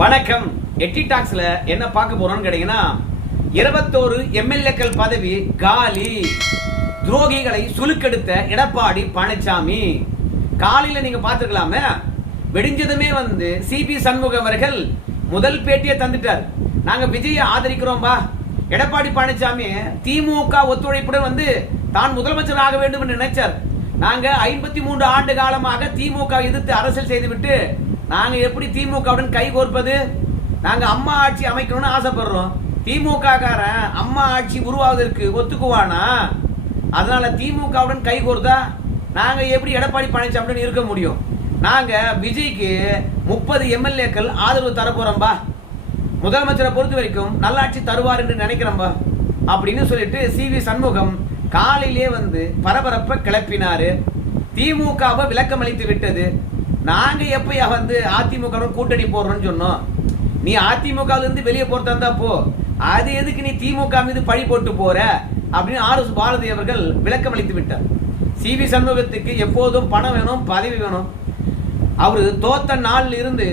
வணக்கம். எட்டி டாக்ஸ்ல என்ன பார்க்க போறோம்னு கேட்டீங்கன்னா 21 எம்எல்ஏக்கள் பதவி காலி. துரோகிகளை சுலுக்கெடுத்த எடப்பாடி பழனிசாமி. காலையில நீங்க பார்த்துக்கலாமே, வெடிஞ்சதுமே சிபி சண்முகம் அவர்கள் முதல் பேட்டியை தந்துட்டார். நாங்க விஜயை ஆதரிக்கிறோம்பா. எடப்பாடி பழனிசாமி திமுக ஒத்துழைப்புடன் தான் முதலமைச்சர் ஆக வேண்டும் என்று நினைச்சார். நாங்க 53 ஆண்டு காலமாக திமுக எதிர்த்து அரசியல் செய்துவிட்டு நாங்க எப்படி திமுகவுடன் கை கோர்ப்பது? நாங்க அம்மா ஆட்சி அமைக்கணும்னு ஆசைப்படுறோம். திமுக காரன் அம்மா ஆட்சி உருவாவதற்கு ஒத்துக்குவானா? அதனால திமுகவுடன் கை கோர்த்தா நாங்க எப்படி எடப்பாடி பழனிசாமியுடன் இருக்க முடியும்? நாங்க விஜய்க்கு 30 எம்எல்ஏக்கள் ஆதரவு தரப்போறோம்பா. முதலமைச்சரை பொறுத்த வரைக்கும் நல்லாட்சி தருவார் என்று நினைக்கிறோம்பா அப்படின்னு சொல்லிட்டு சிவி சண்முகம் காலையிலே பரபரப்பை கிளப்பினாரு. திமுகவை விளக்கம் அளித்து விட்டது. நாங்க எப்பயா அதிமுக கூட்டணி போடுறோம்னு சொன்னோம். நீ அதிமுக வெளியே போறதா போ, அது எதுக்கு நீ திமுக மீது பழி போட்டு போற அப்படின்னு RS பாரதி அவர்கள் விளக்கம் அளித்து விட்டார். சிவி சண்முகத்துக்கு எப்போதும் பணம் வேணும், பதவி வேணும். அவரு தோத்த நாள்ல இருந்து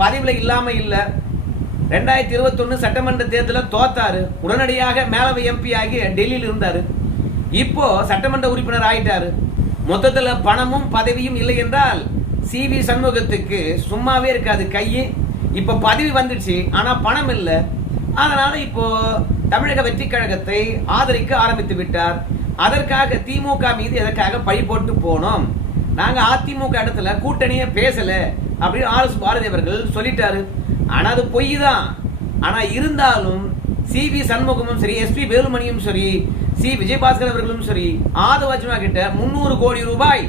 பதவியில இல்லாம இல்ல. 2021 சட்டமன்ற தேர்தலில் தோத்தாரு. உடனடியாக மேலவை MP ஆகி டெல்லியில் இருந்தாரு. இப்போ சட்டமன்ற உறுப்பினர் ஆயிட்டாரு. மொத்தத்துல பணமும் பதவியும் இல்லை என்றால் சிவி சண்முகத்துக்கு சும்மாவே இருக்காது கையை. இப்ப பதவி வந்துடுச்சு, ஆனா பணம் இல்லை. அதனால இப்போ தமிழக வெற்றி கழகத்தை ஆதரிக்க ஆரம்பித்து விட்டார். அதற்காக திமுக மீது எதற்காக பழி போட்டு போனோம்? நாங்க அதிமுக இடத்துல கூட்டணியே பேசல அப்படின்னு RS பாரதி அவர்கள் சொல்லிட்டாரு. ஆனா அது பொய் தான். ஆனா இருந்தாலும் சிவி சண்முகமும் சரி, SP வேலுமணியும் சரி, விஜயபாஸ்கர் அவர்களும் சரி, ஆதவர்ஜுனா கிட்ட 300 கோடி ரூபாய்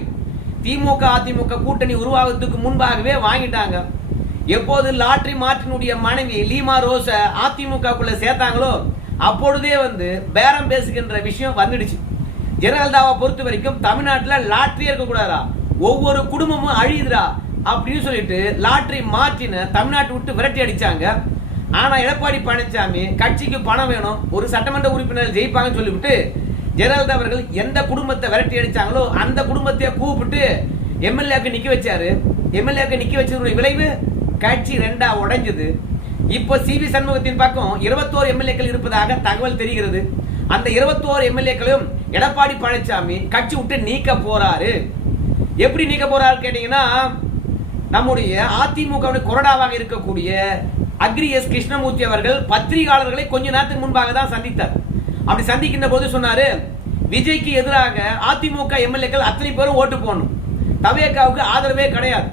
திமுக அதிமுக கூட்டணி உருவாவதற்கு முன்பாகவே வாங்கிட்டாங்க. எப்போது லாட்ரி மார்ட்டினுடைய மனைவி லீமா ரோஸ அதிமுகக்குள்ள சேர்த்தாங்களோ அப்பொழுதே பேரம் பேசுகின்ற விஷயம் வந்துடுச்சு. ஜெயலலிதாவை பொறுத்த வரைக்கும் தமிழ்நாட்டில் லாட்ரி இருக்கக்கூடாதா, ஒவ்வொரு குடும்பமும் அழியுதுரா அப்படின்னு சொல்லிட்டு லாட்ரி மார்ட்டின தமிழ்நாட்டை விட்டு விரட்டி அடிச்சாங்க. ஆனா எடப்பாடி பழனிசாமி கட்சிக்கு பணம் வேணும், ஒரு சட்டமன்ற உறுப்பினர் ஜெயிப்பாங்கன்னு சொல்லிவிட்டு ஜெயலலிதா அவர்கள் எந்த குடும்பத்தை விரட்டி அடிச்சாங்களோ அந்த குடும்பத்தையே கூப்பிட்டு எம்எல்ஏக்கு நிக்க வச்சாரு. எம்எல்ஏக்கு நிக்க வச்சதுடைய விளைவு கட்சி 2ஆ உடைஞ்சது. இப்போ சிவி சண்முகத்தின் பக்கம் 21 எம்எல்ஏக்கள் இருப்பதாக தகவல் தெரிகிறது. அந்த 21 எம்எல்ஏக்களையும் எடப்பாடி பழனிசாமி கட்சி விட்டு நீக்க போறாரு. எப்படி நீக்க போறாரு கேட்டீங்கன்னா, நம்முடைய அதிமுக கொறடாவாக இருக்கக்கூடிய அக்ரி S கிருஷ்ணமூர்த்தி அவர்கள் பத்திரிகையாளர்களை கொஞ்ச நேரத்துக்கு முன்பாக தான் சந்தித்தார். அப்படி சந்திக்கின்ற போது சொன்னாரு, விஜய்க்கு எதிராக அதிமுக எம்எல்ஏக்கள் அத்தனை பேரும் ஓட்டு போடணும். தவேகாவுக்கு ஆதரவே கிடையாது.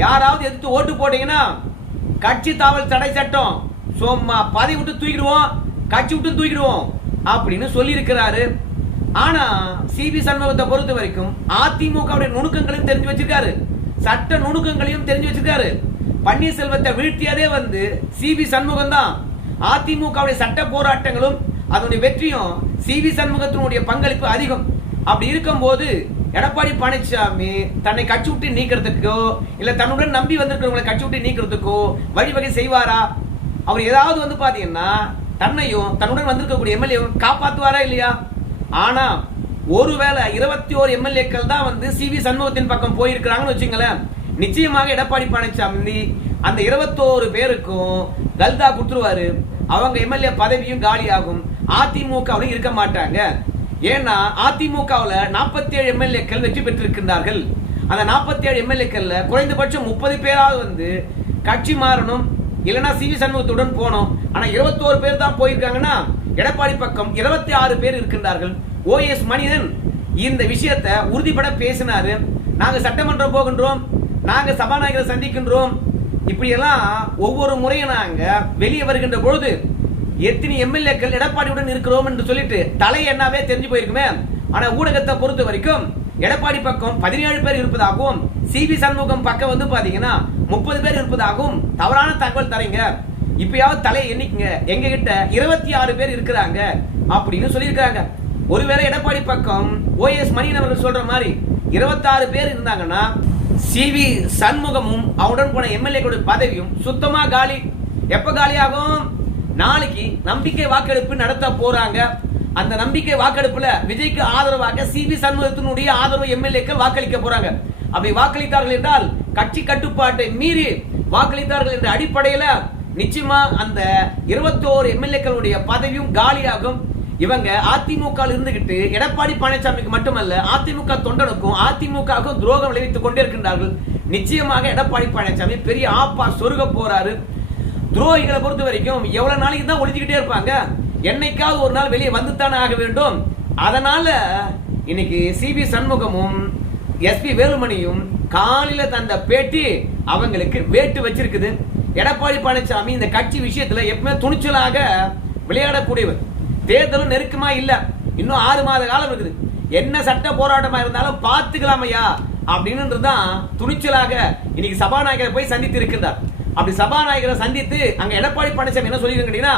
யாராவது எதிர்த்து ஓட்டு போட்டீங்கன்னா கட்சி தாவல் தடை சட்டம் சும்மா பதவி விட்டு தூக்கிடுவோம், கட்சி விட்டு தூக்கிடுவோம் அப்படின்னு சொல்லி இருக்கிறாரு. ஆனா சிவி சண்முகத்தை பொறுத்த வரைக்கும் அதிமுக நுணுக்கங்களையும் தெரிஞ்சு வச்சிருக்காரு, சட்ட நுணுக்கங்களையும் தெரிஞ்சு வச்சிருக்காரு. பன்னீர்செல்வத்தை வீழ்த்தியதே சிவி சண்முகம் தான். அதிமுக சட்ட போராட்டங்களும் அதனுடைய வெற்றியும் சிவி சண்முகத்தினுடைய பங்களிப்பு அதிகம். அப்படி இருக்கும் போது எடப்பாடி பழனிசாமி தன்னை கட்சி விட்டு நீக்கிறதுக்கோ இல்ல தன்னுடன் நம்பி வந்திருக்கிறவங்களை கட்சி விட்டு நீக்கிறதுக்கோ வழிவகை செய்வாரா? அவர் ஏதாவது பாத்தீங்கன்னா தன்னையும் தன்னுடன் வந்திருக்கக்கூடிய எம்எல்ஏ காப்பாத்துவாரா இல்லையா? ஆனா ஒருவேளை 21 எம்எல்ஏக்கள் தான் சிவி சண்முகத்தின் பக்கம் போயிருக்கிறாங்கன்னு வச்சுங்களேன், நிச்சயமாக எடப்பாடி பழனிசாமி அந்த 21 பேருக்கும் கல்தா குடுத்துருவாரு. அவங்க எம்எல்ஏ பதவியும் காலியாகும். அதிமுக இருக்க மாட்டாங்க. ஏன்னா அதிமுகவில் 47 எம்எல்ஏக்கள் வெற்றி பெற்றிருக்கின்றார்கள். அந்த 47 எம்எல்ஏக்கள்ல குறைந்தபட்சம் 30 பேராவது கட்சி மாறணும், இல்லைன்னா சிவி சண்முகத்துடன் போனோம். ஆனா 21 பேர் தான் போயிருக்காங்கன்னா எடப்பாடி பக்கம் 26 பேர் இருக்கின்றார்கள். OS மணியன் இந்த விஷயத்தை உறுதிப்பட பேசினாரு. நாங்க சட்டமன்றம் போகின்றோம், நாங்க சபாநாயகரை சந்திக்கின்றோம். இப்படி எல்லாம் ஒவ்வொரு முறையும் நாங்க வெளியே வருகின்ற பொழுது எத்தனை எம்எல்ஏக்கள் எடப்பாடியுடன் இருக்கிறோம் என்று சொல்லிட்டு தலை என்னாவே தெரிஞ்சு போயிருக்குமே. ஆனா ஊடகத்தை பொறுத்த வரைக்கும் எடப்பாடி பக்கம் 17 பேர் இருப்பதாகவும் சிவி சண்முகம் பக்கம் பாத்தீங்கன்னா 30 பேர் இருப்பதாகவும் தவறான தகவல் தரீங்க. இப்பயாவது தலை எண்ணிக்குங்க, எங்க கிட்ட 26 பேர் இருக்கிறாங்க அப்படின்னு சொல்லியிருக்காங்க. ஒருவேளை எடப்பாடி பக்கம் OS மணியன் அவர்கள் சொல்ற மாதிரி 26 பேர் இருந்தாங்கன்னா சிவி சண்முகமும் அவருடன் போன எம்எல்ஏக்களுடைய பதவியும் சுத்தமா காலி. எப்ப காலியாகும்? நாளைக்கு நம்பிக்கை வாக்கெடுப்பு நடத்த போறாங்க. அந்த நம்பிக்கை வாக்கெடுப்புல விஜய்க்கு ஆதரவாக சிவி சண்முகத்தினுடைய ஆதரவு எம்எல்ஏக்கள் வாக்களிக்க போறாங்க. அப்படி வாக்களித்தார்கள் என்றால் கட்சி கட்டுப்பாட்டை மீறி வாக்களித்தார்கள் என்ற அடிப்படையில் நிச்சயமா அந்த 21 எம்எல்ஏக்களுடைய பதவியும் காலியாகும். இவங்க அதிமுக இருந்துகிட்டு எடப்பாடி பழனிசாமிக்கு மட்டுமல்ல அதிமுக தொண்டனுக்கும் அதிமுகவுக்கும் துரோகம் விளைவித்துக் கொண்டே இருக்கின்றார்கள். நிச்சயமாக எடப்பாடி பழனிசாமி பெரிய ஆப்பா சொருக போறாரு. துரோகிகளை பொறுத்த வரைக்கும் எவ்வளவு நாளைக்கு தான் ஒளிஞ்சுக்கிட்டே இருப்பாங்க, என்னைக்காவது ஒரு நாள் வெளியே வந்துத்தானே ஆக வேண்டும். அதனால இன்னைக்கு சிவி சண்முகமும் எஸ்பி வேலுமணியும் காலையில தந்த பேட்டி அவங்களுக்கு வேட்டு வச்சிருக்குது. எடப்பாடி பழனிசாமி இந்த கட்சி விஷயத்துல எப்பவுமே துணிச்சலாக விளையாடக்கூடியவர். தேர்தலும் நெருக்கமா இல்ல, இன்னும் 6 மாத காலம் இருக்குது. என்ன சட்ட போராட்டமா இருந்தாலும் பார்த்துக்கலாம் ஐயா அப்படின்னு தான் துணிச்சலாக இன்னைக்கு சபாநாயகரை போய் சந்தித்து இருக்கின்றார். அப்படி சபாநாயகரை சந்தித்து அங்க எடப்பாடி பழனிசாமி என்ன சொல்லியிருக்கீங்கன்னா,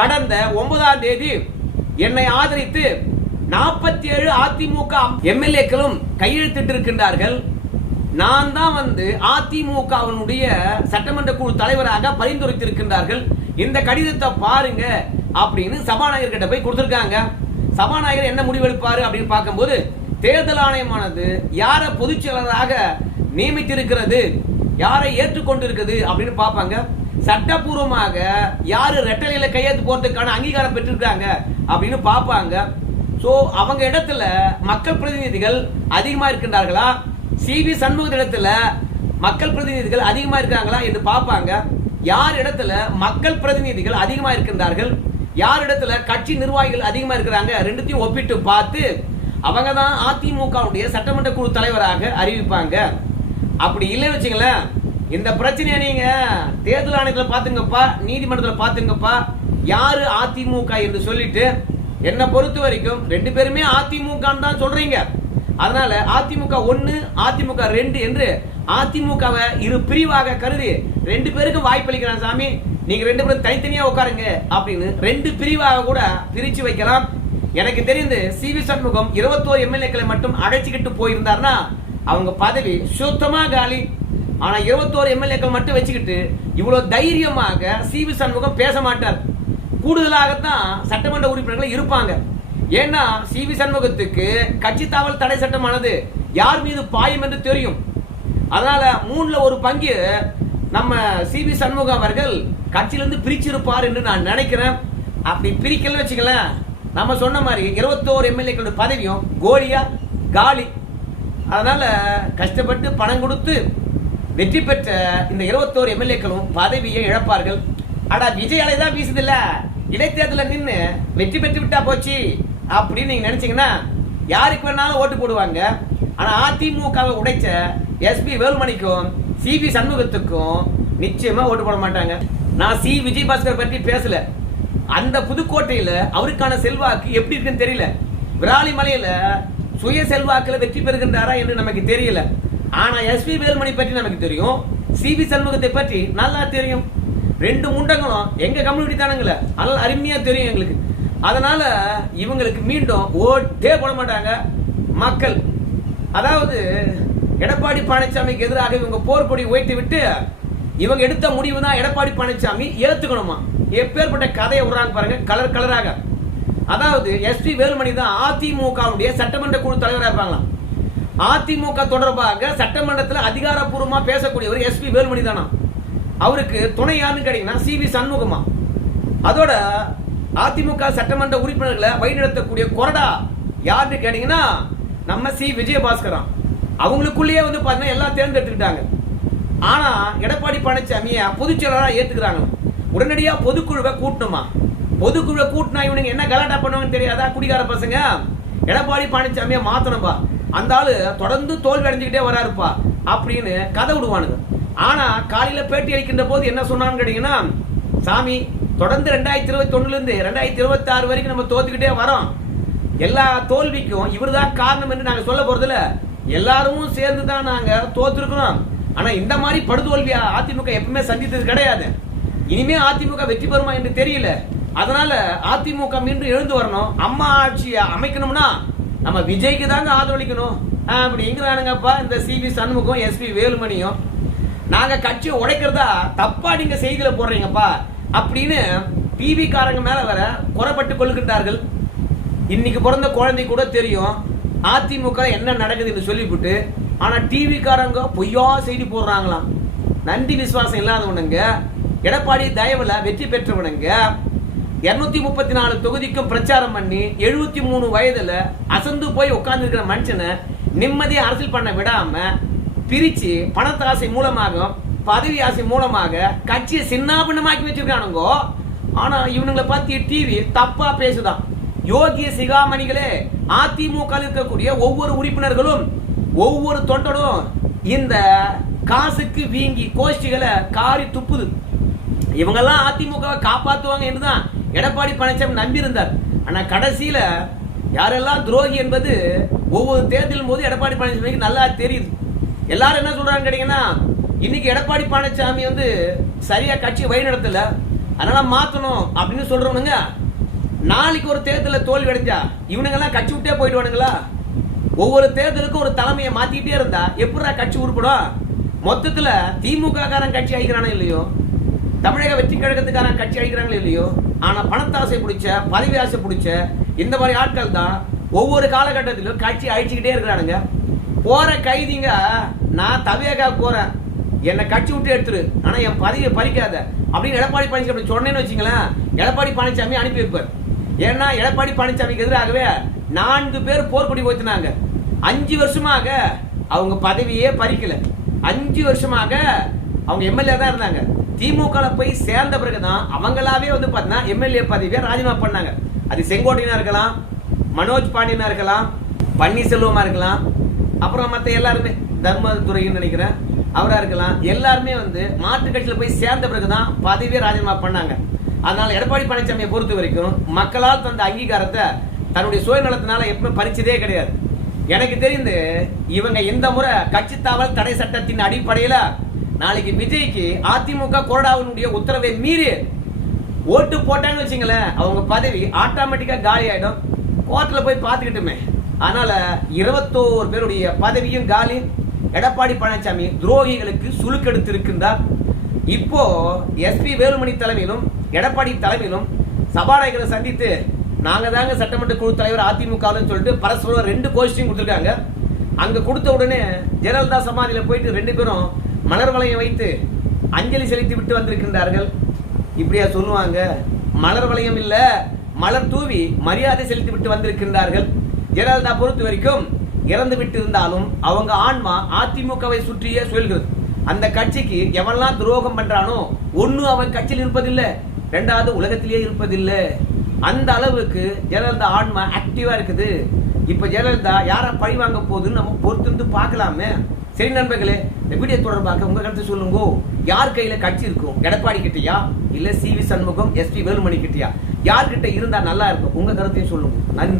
கடந்த 9ஆம் தேதி என்னை ஆதரித்து 47 அதிமுக எம்எல்ஏக்களும் கையெழுத்திட்டு இருக்கின்றார்கள். நான் தான் அதிமுகவினுடைய சட்டமன்ற குழு தலைவராக பரிந்துரைத்திருக்கின்றார்கள். இந்த கடிதத்தை பாருங்க அப்படின்னு சபாநாயகர் கிட்ட போய் கொடுத்திருக்காங்க. சபாநாயகர் என்ன முடிவெடுப்பாரு அப்படின்னு பார்க்கும்போது, தேர்தல் ஆணையமானது யாரை பொதுச் செயலராக நியமித்திருக்கிறது, யாரை ஏற்றுக்கொண்டிருக்கிறது அப்படின்னு பார்ப்பாங்க. சட்டப்பூர்வமாக யாரு ரெட்டலையில கையெழுத்து போறதுக்கான அங்கீகாரம் பெற்றிருக்காங்க அப்படின்னு பார்ப்பாங்க. சோ அவங்க இடத்துல மக்கள் பிரதிநிதிகள் அதிகமா இருக்கின்றார்களா, சிவி சண்முக இடத்துல மக்கள் பிரதிநிதிகள் அதிகமா இருக்காங்களா என்று பார்ப்பாங்க. யார் இடத்துல மக்கள் பிரதிநிதிகள் அதிகமா இருக்கின்றார்கள், யார் இடத்துல கட்சி நிர்வாகிகள் அதிகமா இருக்கிறாங்க, ரெண்டுத்தையும் ஒப்பிட்டு பார்த்து அவங்க தான் அதிமுகவுடைய சட்டமன்ற குழு தலைவராக அறிவிப்பாங்க. அப்படி இல்லைன்னு வச்சுங்களேன், இந்த பிரச்சனையை நீங்க தேர்தல் ஆணையத்தில் பாத்துங்கப்பா, நீதிமன்றத்தில் பாத்துங்கப்பா, யாரு அதிமுக என்று சொல்லிட்டு என்ன பொறுத்த வரைக்கும் 2 பேருமே அதிமுக தான் சொல்றீங்க. அதனால அதிமுக 1 அதிமுக 2 என்று அதிமுகவை 2 பிரிவாக கருதி 2 பேருக்கு வாய்ப்பளிக்கிறான் சாமி, நீங்க 2 பேரும் தனித்தனியா உட்காருங்க அப்படின்னு 2 பிரிவாக கூட பிரிச்சு வைக்கலாம். எனக்கு தெரிந்து சிவி சண்முகம் 21 எம்எல்ஏக்களை மட்டும் அழைச்சிக்கிட்டு போயிருந்தார்னா அவங்க பதவி சுத்தமா காலி. ஆனா 21 எம்எல்ஏக்கள் மட்டும் வச்சுக்கிட்டு இவ்வளவு தைரியமாக சிவி சண்முகம் பேச மாட்டார். கூடுதலாகத்தான் சட்டமன்ற உறுப்பினர்கள் இருப்பாங்க. ஏன்னா சிவி சண்முகத்துக்கு கட்சி தாவல் தடை சட்டமானது யார் மீது பாயும் என்று தெரியும். அதனால 3ல் 1 பங்கு நம்ம சிவி சண்முகம் அவர்கள் கட்சியிலிருந்து பிரிச்சிருப்பார் என்று நான் நினைக்கிறேன். அப்படி பிரிக்கல வச்சுக்கல, நம்ம சொன்ன மாதிரி 21 எம்எல்ஏக்களோட பதவியும் கோலியா காலி. அதனால கஷ்டப்பட்டு பணம் கொடுத்து வெற்றி பெற்ற இந்த 21 எம்எல்ஏக்களும் பதவியை இழப்பார்கள். ஆனா விஜய் அலை தான் வீசுது இல்ல, இடைத்தேர்தல நின்று வெற்றி பெற்று விட்டா போச்சு அப்படின்னு நீங்க நினைச்சீங்கன்னா யாருக்கு வேணாலும் ஓட்டு போடுவாங்க. ஆனா அதிமுகவை உடைச்ச எஸ்பி வேலுமணிக்கும் சிவி சண்முகத்துக்கும் நிச்சயமா ஓட்டு போட மாட்டாங்க. நான் சி விஜயபாஸ்கர் பற்றி பேசல, அந்த புதுக்கோட்டையில அவருக்கான செல்வாக்கு எப்படி இருக்குன்னு தெரியல. விராலிமலையில சுய செல்வாக்குல வெற்றி பெறுகின்றாரா என்று நமக்கு தெரியல. ஆனா எஸ்பி வேலுமணி பற்றி நமக்கு தெரியும், சிவி சண்முகத்தை பற்றி நல்லா தெரியும். 2 முண்டங்களும் எங்க கம்யூனிட்டி தானுங்களே, அதனால அருமையா தெரியும் எங்களுக்கு. அதனால இவங்களுக்கு மீண்டும் ஓட்டே போட மாட்டாங்க மக்கள். அதாவது எடப்பாடி பழனிசாமிக்கு எதிராக இவங்க போர்க்கொடி உயர்த்தி விட்டு இவங்க எடுத்த முடிவு தான் எடப்பாடி பழனிசாமி ஏத்துக்கணுமா. எப்பேற்பட்ட கதையை விடுறாங்க பாருங்க, கலர் கலராக. அதாவது எஸ்பி வேலுமணி தான் அதிமுகவுடைய சட்டமன்ற குழு தலைவராக இருப்பாங்களாம். அதிமுக தொடர்பாக சட்டமன்றத்தில் அதிகாரப்பூர்வமா பேசக்கூடியவர் எஸ்பி வேலுமணி தானா. அவருக்கு துணை யாருன்னு கேட்டீங்கன்னா சிவி சண்முகமா. அதோட அதிமுக சட்டமன்ற உறுப்பினர்களை வழிநடத்தக்கூடிய கொறடா யாருன்னு கேட்டீங்கன்னா நம்ம சி விஜயபாஸ்கரா. அவங்களுக்குள்ளேயே பாத்தீங்கன்னா எல்லாம் தேர்ந்தெடுத்துக்கிட்டாங்க. ஆனா எடப்பாடி பழனிசாமியை பொதுச்செயலாளராக ஏத்துக்கிறாங்க. உடனடியா பொதுக்குழுவை கூட்டணுமா, பொதுக்குழுவை கூட்டினா இவனுங்க என்ன கலாட்டா பண்ணுவாங்கன்னு தெரியாதா குடிகார பசங்க. எடப்பாடி பழனிசாமியை மாத்தணும்பா, அந்த ஆளு தொடர்ந்து தோல்வி அடைஞ்சுக்கிட்டே வராருப்பா அப்படின்னு கதை விடுவானுங்க. ஆனா காலையில பேட்டி அளிக்கின்ற போது என்ன சொன்னான்னு கேட்டீங்கன்னா, சாமி தொடர்ந்து 2021 இருந்து 2026 வரைக்கும் நம்ம தோத்துக்கிட்டே வரோம், எல்லா தோல்விக்கும் இவர் தான் காரணம் என்று நாங்க சொல்ல போறதுல, எல்லாரும் சேர்ந்து தான் நாங்க தோத்துருக்கிறோம். ஆனா இந்த மாதிரி படுதோல்வியா அதிமுக எப்பவுமே சந்தித்தது கிடையாது. இனிமே அதிமுக வெற்றி பெறுமா என்று தெரியல. அதனால அதிமுக மீண்டும் எழுந்து வரணும், அம்மா ஆட்சியை அமைக்கணும்னா நம்ம விஜய்க்கு தாங்க ஆதரவளிக்கணும் அப்படிங்கிறானுங்கப்பா இந்த சிவி சண்முகம் எஸ்பி வேலுமணியும். நாங்க கட்சியை உடைக்கிறதா தப்பா நீங்க செய்தியில போடுறீங்கப்பா அப்படின்னு டிவி காரங்க மேல வர குறைப்பட்டு கொள்கின்றார்கள். இன்னைக்கு பிறந்த குழந்தை கூட தெரியும் அதிமுக என்ன நடக்குது என்று சொல்லிவிட்டு ஆனா டிவி காரங்க பொய்யா செய்தி போடுறாங்களாம். நன்றி விசுவாசம் இல்லாதவனுங்க, எடப்பாடி தயவுல வெற்றி பெற்றவனுங்க 234 தொகுதிக்கும் பிரச்சாரம் பண்ணி 73 வயதுல அசந்து போய் உட்கார்ந்து இருக்கிற மனுஷனை நிம்மதியா அரசியல் பண்ண விடாம பிரிச்சு பணத்தாசை மூலமாக பதவி ஆசை மூலமாக கட்சியை சின்னாபின்னமாக்கி வச்சிருக்கானுங்கோ. ஆனா இவனுங்களை பத்தி டிவி தப்பா பேசுதான். யோகிய சிகாமணிகளே, அதிமுக இருக்கக்கூடிய ஒவ்வொரு உறுப்பினர்களும் ஒவ்வொரு தொண்டனும் இந்த காசுக்கு வீங்கி கோஷ்டிகளை காரி துப்புது. இவங்கெல்லாம் அதிமுக காப்பாற்றுவாங்க என்றுதான் எடப்பாடி பழனிசாமி நம்பி இருந்தார். ஆனா கடைசியில யாரெல்லாம் துரோகி என்பது ஒவ்வொரு தேர்தலும் போது எடப்பாடி பழனிசாமிக்கு நல்லா தெரியுது. எல்லாரும் என்ன சொல்றாங்க கேட்டீங்கன்னா, இன்னைக்கு எடப்பாடி பழனிசாமி சரியா கட்சி வழி நடத்தல, அதனால மாத்தணும் அப்படின்னு சொல்றவனுங்க நாளைக்கு ஒரு தேர்தலில் தோல்வி அடைஞ்சா இவனுங்கெல்லாம் கட்சி விட்டே போயிடுவானுங்களா? ஒவ்வொரு தேர்தலுக்கும் ஒரு தலைமையை மாத்திட்டே இருந்தா எப்படா கட்சி உருப்படும்? மொத்தத்துல திமுக காரன் கட்சி அழிக்கிறானோ இல்லையோ, தமிழக வெற்றி கழகத்துக்காரன் கட்சி அழிக்கிறாங்களோ இல்லையோ, ஆனா பணத்தாசை பிடிச்ச பதவி ஆசை பிடிச்ச இந்த மாதிரி ஆட்கள் தான் ஒவ்வொரு காலகட்டத்திலும் கட்சி அழிச்சுக்கிட்டே இருக்கிறானுங்க. போற கைதிங்க, நான் தவியக்கா போறேன், என்னை கட்சி விட்டு எடுத்துரு, ஆனா என் பதவியை பறிக்காத அப்படின்னு எடப்பாடி பழனிசாமி சொன்னேன்னு வச்சுங்களேன், எடப்பாடி பழனிசாமி அனுப்பி வைப்பார். ஏன்னா எடப்பாடி பழனிசாமிக்கு எதிராகவே 4 பேர் போர்க்கொடி ஓத்தினாங்க. 5 வருஷமாக அவங்க பதவியே பறிக்கல. 5 வருஷமாக அவங்க எம்எல்ஏ தான் இருந்தாங்க. திமுக போய் சேர்ந்த பிறகுதான் அவங்களாவே பாத்தீங்கன்னா எம்எல்ஏ பதவியை ராஜினாமா பண்ணாங்க. அது செங்கோட்டையனா இருக்கலாம், மனோஜ் பாண்டியனா இருக்கலாம், பன்னீர்செல்வமா இருக்கலாம், அப்புறம் மற்ற எல்லாருமே தர்மதுரைன்னு நினைக்கிறேன் அவரா இருக்கலாம். எல்லாருமே மாற்று கட்சியில போய் சேர்ந்த பிறகுதான் பதவியை ராஜினாமா பண்ணாங்க. அதனால எடப்பாடி பழனிசாமியை பொறுத்த வரைக்கும் மக்களால் தந்த அங்கீகாரத்தை தன்னுடைய சுயநலத்தினால எப்பவுமே பறிச்சதே கிடையாது. எனக்கு தெரிந்து இவங்க இந்த முறை கட்சி தாவல் தடை சட்டத்தின் அடிப்படையில நாளைக்கு விஜய்க்கு அதிமுக கொறடாவினுடைய உத்தரவை மீறி ஓட்டு போட்டான்னு வச்சுங்களேன், அவங்க பதவி ஆட்டோமேட்டிக்கா காலி ஆயிடும். கோர்ட்ல போய் பார்த்துக்கிட்டுமே. அதனால 21 பேருடைய பதவியும் காலி. எடப்பாடி பழனிசாமி துரோகிகளுக்கு சுழுக்கெடுத்து இருக்கின்றார். இப்போ எஸ்பி வேலுமணி தலைமையிலும் எடப்பாடி தலைமையிலும் சபாநாயகரை சந்தித்து நாங்க தாங்க சட்டமன்ற குழு தலைவர் அதிமுகன்னு சொல்லிட்டு பரஸ்பரம் 2 கோஷ்டியும் கொடுத்திருக்காங்க. அங்க கொடுத்த உடனே ஜெயலலிதா சமாதியில போயிட்டு 2 பேரும் மலர் வளையம் வைத்து அஞ்சலி செலுத்தி விட்டு வந்திருக்கின்றார்கள். இப்படியா சொல்லுவாங்க? மலர் வளையம் இல்ல, மலர் தூவி மரியாதை செலுத்தி விட்டு வந்திருக்கின்றார்கள். ஜெயலலிதா பொறுத்த வரைக்கும் இறந்து விட்டு இருந்தாலும் அவங்க ஆன்மா அதிமுகவை சுற்றியே சுழல்கிறது. அந்த கட்சிக்கு எவெல்லாம் துரோகம் பண்றானோ ஒண்ணு அவன் கட்சியில் இருப்பதில்லை, 2வது உலகத்திலேயே இருப்பதில்லை. அந்த அளவுக்கு ஜெயலலிதா ஆன்மா ஆக்டிவா இருக்குது. இப்ப ஜெயலலிதா யார பழி வாங்க போகுதுன்னு நம்ம பொறுத்து பார்க்கலாமே. சரி நண்பர்களே, இந்த வீடியோ தொடர்பாக உங்க கருத்து சொல்லுங்க. யார் கையில கட்சி இருக்கும்? எடப்பாடி கிட்டயா இல்ல சி.வி. சண்முகம், எஸ்பி வேலுமணி கிட்டயா? யார்கிட்ட இருந்தா நல்லா இருக்கும்? உங்க கருத்தையும் சொல்லுங்க. நன்றி.